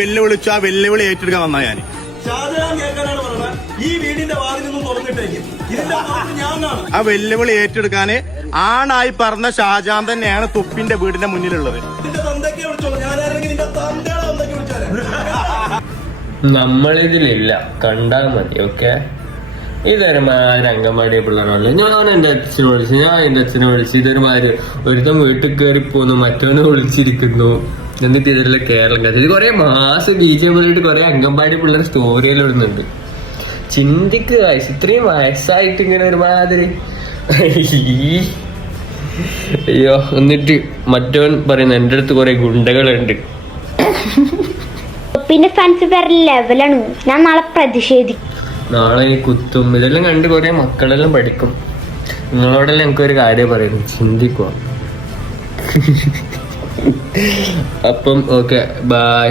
വെല്ലുവിളിച്ചു. ആ വെല്ലുവിളി ഏറ്റെടുക്കാൻ വന്നാ ഞാൻ. ഷാജഹാൻ കേൾക്കാനാണ് പറഞ്ഞത്. ഈ വീടിന്റെ വാതിലൊന്നും തുറന്നിട്ടേക്ക്. ഇതിന്റെ പുറത്ത് ഞാനാണ്. ആ വെല്ലുവിളി ഏറ്റെടുക്കാന് ആണായി പറഞ്ഞ ഷാജഹാൻ തന്നെയാണ് തുപ്പിന്റെ വീടിന്റെ മുന്നിലുള്ളത്. നിന്റെ തന്തയ്ക്ക് വിളിച്ചോളൂ. ഞാനാണെങ്കിൽ നിന്റെ തന്തയുടെ തന്തയ്ക്ക് വിളിച്ചാലേ. നമ്മളിതിലില്ല, കണ്ടാൽ മതി. ഓക്കെ, ഇതൊരുമാതിരി അംഗൻവാടി പിള്ളേരല്ലേ. ഞാൻ എന്റെ അച്ഛനെ വിളിച്ചു. ഇതൊരുമാതിരി ഒരുത്തം വീട്ടിൽ കയറി പോന്നു, മറ്റവനെ വിളിച്ചിരിക്കുന്നു. എന്നിട്ട് ഇതെല്ലാം കേരളം കഥ. ഇത് കുറെ മാസം ബീജം പോയിട്ട് കുറെ അംഗൻവാടി പിള്ളേർ സ്റ്റോറിയിൽ ഇടുന്നുണ്ട്. ചിന്തിക്കുക, ഇത്രയും വയസ്സായിട്ട് ഇങ്ങനെ ഒരുമാതിരി. അയ്യോ, എന്നിട്ട് മറ്റവൻ പറയുന്നു എന്റെ അടുത്ത് കുറെ ഗുണ്ടകളുണ്ട്. പിന്നെ ഫാൻസ് വേറെ ലെവലാണ്. ഞാൻ നാളെ പ്രതിഷേധിക്കും. നാളെ ഈ കുത്തും ഇതെല്ലാം കണ്ട് കുറെ മക്കളെല്ലാം പഠിക്കും. നിങ്ങളോടെല്ലാം എനിക്കൊരു കാര്യം പറയുന്നു, ചിന്തിക്കുക. അപ്പം ഓക്കെ, ബൈ.